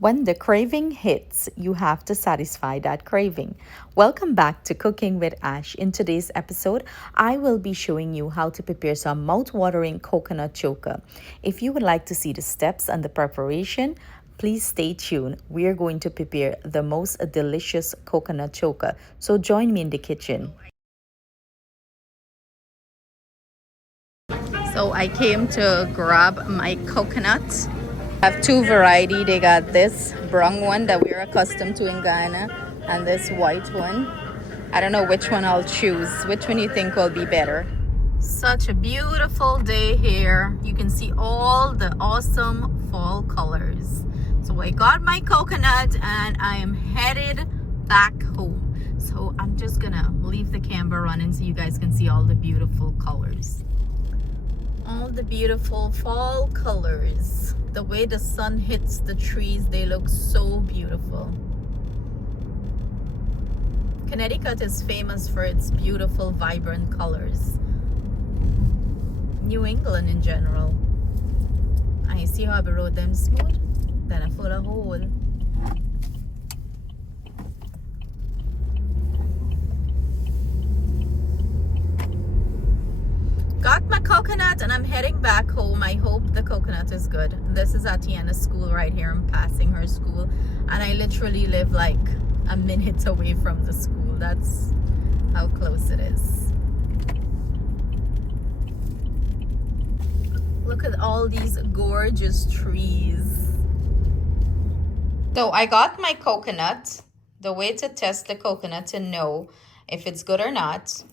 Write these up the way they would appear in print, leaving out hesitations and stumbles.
When the craving hits, you have to satisfy that craving. Welcome back to Cooking with Ash. In today's episode, I will be showing you how to prepare some mouth-watering coconut choka. If you would like to see the steps and the preparation, please stay tuned. We are going to prepare the most delicious coconut choka. So join me in the kitchen. So I came to grab my coconut. I have two variety. They got this brown one that we're accustomed to in Ghana and this white one. I don't know which one I'll choose. Which one you think will be better? Such a beautiful day here. You can see all the awesome fall colors. So I got my coconut and I am headed back home. So I'm just gonna leave the camera running so you guys can see all the beautiful colors. All the beautiful fall colors. The way the sun hits the trees, they look so beautiful. Connecticut is famous for its beautiful, vibrant colors. New England in general. I see how I wrote them smooth. Then I full of hole. Got my coconut and I'm heading back home. I hope the coconut is good. This is Atiana's school right here. I'm passing her school and I literally live like a minute away from the school. That's how close it is. Look at all these gorgeous trees. So I got my coconut. The way to test the coconut to know if it's good or not,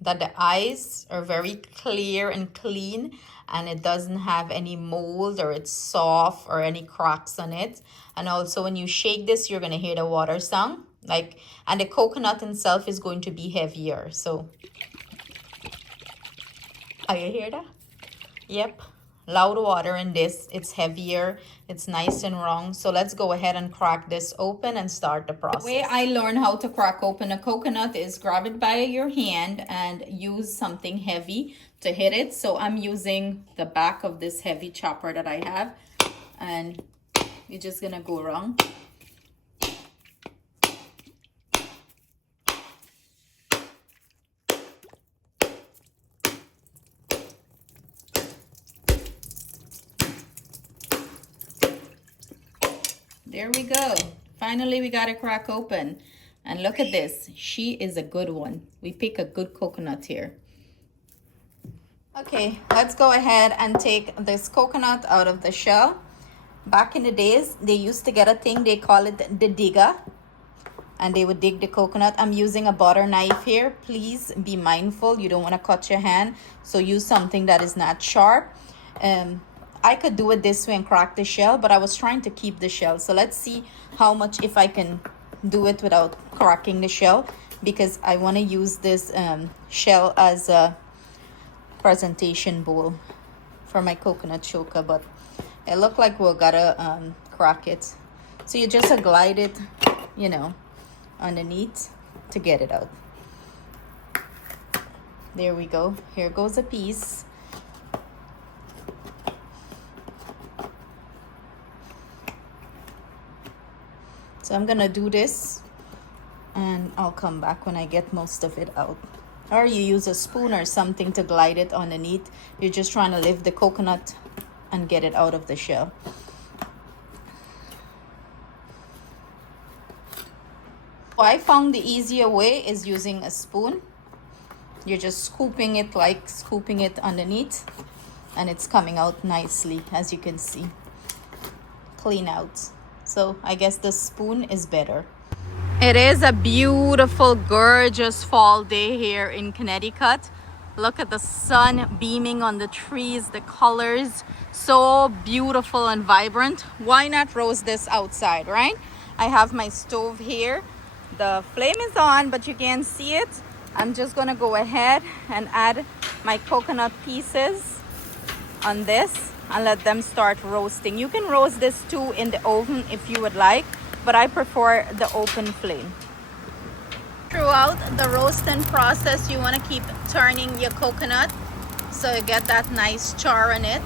that the eyes are very clear and clean and it doesn't have any mold or it's soft or any cracks on it. And also when you shake this, you're going to hear the water sound. And the coconut itself is going to be heavier. So, are you hear that? Yep. Loud water in this. It's heavier. It's nice and round. So let's go ahead and crack this open and start the process. The way I learned how to crack open a coconut is grab it by your hand and use something heavy to hit it. So I'm using the back of this heavy chopper that I have. And you're just going to go around. There we go. Finally, we got a crack open. And look at this. She is a good one. We pick a good coconut here. Okay, let's go ahead and take this coconut out of the shell. Back in the days, they used to get a thing. They call it the digger. And they would dig the coconut. I'm using a butter knife here. Please be mindful. You don't want to cut your hand. So use something that is not sharp. I could do it this way and crack the shell, but I was trying to keep the shell. So let's see how much, if I can do it without cracking the shell, because I want to use this shell as a presentation bowl for my coconut choka, but it looked like we're gotta crack it. So you just glide it, you know, underneath to get it out. There we go. Here goes a piece. So I'm gonna do this and I'll come back when I get most of it out. Or you use a spoon or something to glide it underneath. You're just trying to lift the coconut and get it out of the shell. I found the easier way is using a spoon. You're just scooping it underneath and it's coming out nicely, as you can see. Clean out. So I guess the spoon is better. It is a beautiful, gorgeous fall day here in Connecticut. Look at the sun beaming on the trees, the colors, so beautiful and vibrant. Why not roast this outside, right? I have my stove here. The flame is on, but you can't see it. I'm just gonna go ahead and add my coconut pieces on this and let them start roasting. You can roast this too in the oven if you would like, but I prefer the open flame. Throughout the roasting process, you want to keep turning your coconut so you get that nice char in it.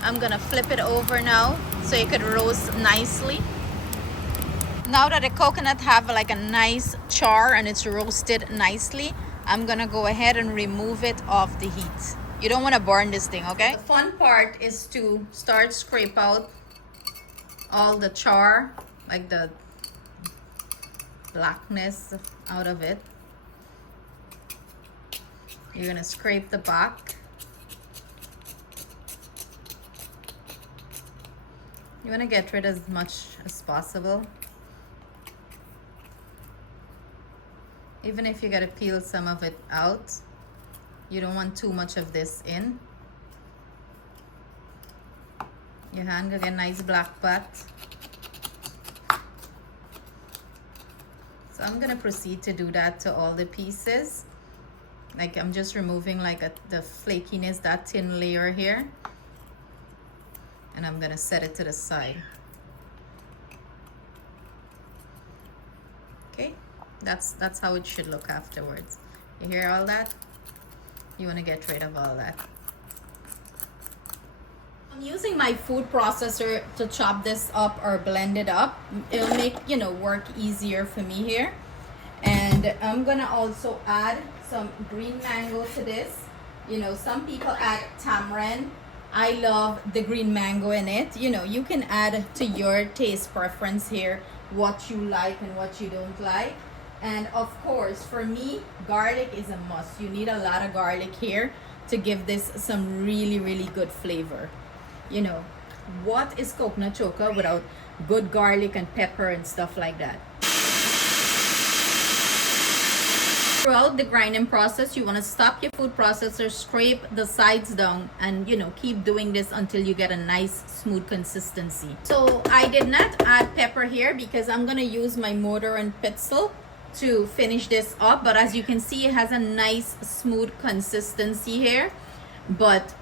I'm gonna flip it over now so it could roast nicely. Now that the coconut have like a nice char and it's roasted nicely, I'm gonna go ahead and remove it off the heat. You don't want to burn this thing, okay? The fun part is to start scrape out all the char, like the blackness out of it. You're gonna scrape the back. You want to get rid as much as possible. Even if you gotta peel some of it out, you don't want too much of this in. Your hand will get a nice black pat. So I'm gonna proceed to do that to all the pieces. Like I'm just removing like the flakiness, that thin layer here. And I'm gonna set it to the side. Okay, that's how it should look afterwards. You hear all that? You wanna get rid of all that. I'm using my food processor to chop this up or blend it up. It'll make, you know, work easier for me here. And I'm gonna also add some green mango to this. You know, some people add tamarind. I love the green mango in it. You know, you can add to your taste preference here what you like and what you don't like. And of course, for me, garlic is a must. You need a lot of garlic here to give this some really, really good flavor. You know, what is coconut choka without good garlic and pepper and stuff like that? Throughout the grinding process, you want to stop your food processor, scrape the sides down, and you know, keep doing this until you get a nice smooth consistency. So I did not add pepper here because I'm going to use my mortar and pestle to finish this up, but as you can see, it has a nice smooth consistency here. But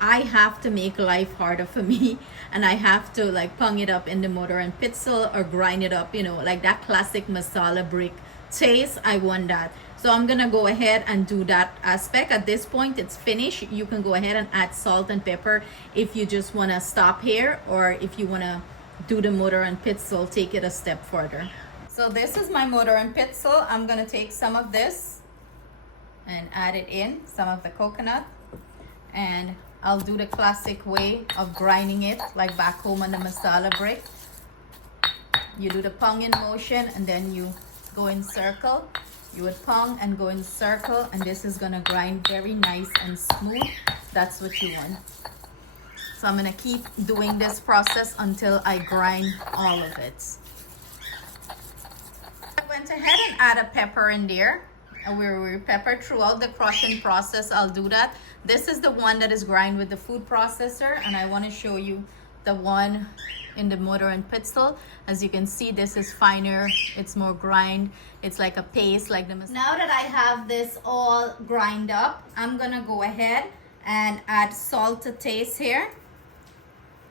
I have to make life harder for me, and I have to like pung it up in the mortar and pestle or grind it up, you know, like that classic masala brick taste. I want that. So I'm gonna go ahead and do that aspect. At this point, it's finished. You can go ahead and add salt and pepper if you just want to stop here, or if you want to do the mortar and pestle, take it a step further. So this is my mortar and pestle. I'm gonna take some of this and add it in, some of the coconut, and I'll do the classic way of grinding it like back home on the masala brick. You do the punging motion and then you go in circle. You would pong and go in circle, and this is gonna grind very nice and smooth. That's what you want. So I'm gonna keep doing this process until I grind all of it. I went ahead and add a pepper in there. We pepper throughout the crushing process. I'll do that. This is the one that is grind with the food processor, and I want to show you the one in the mortar and pestle. As you can see, this is finer, it's more grind, it's like a paste like the masala. Now that I have this all grind up, I'm gonna go ahead and add salt to taste here,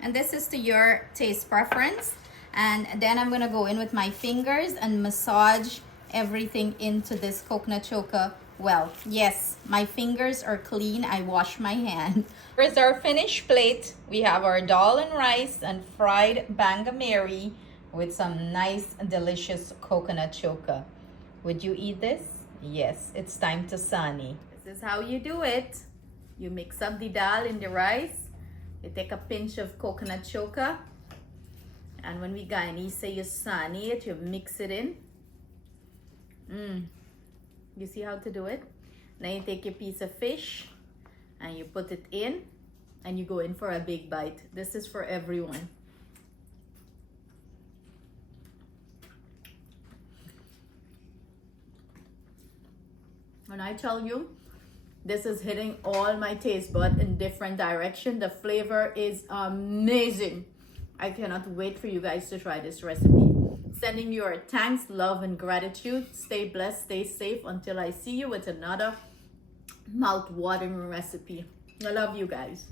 and this is to your taste preference. And then I'm gonna go in with my fingers and massage everything into this coconut choka. Well, yes, my fingers are clean. I wash my hand. Here's our finished plate. We have our dal and rice and fried bangameri with some nice, delicious coconut choka. Would you eat this? Yes, it's time to sani. This is how you do it. You mix up the dal in the rice. You take a pinch of coconut choka. And when we Guyanese say you sani it, you mix it in. You see how to do it? Then you take your piece of fish and you put it in and you go in for a big bite. This is for everyone. When I tell you, this is hitting all my taste buds in different direction. The flavor is amazing. I cannot wait for you guys to try this recipe. Sending your thanks, love, and gratitude. Stay blessed, stay safe until I see you with another mouth-watering recipe. I love you guys.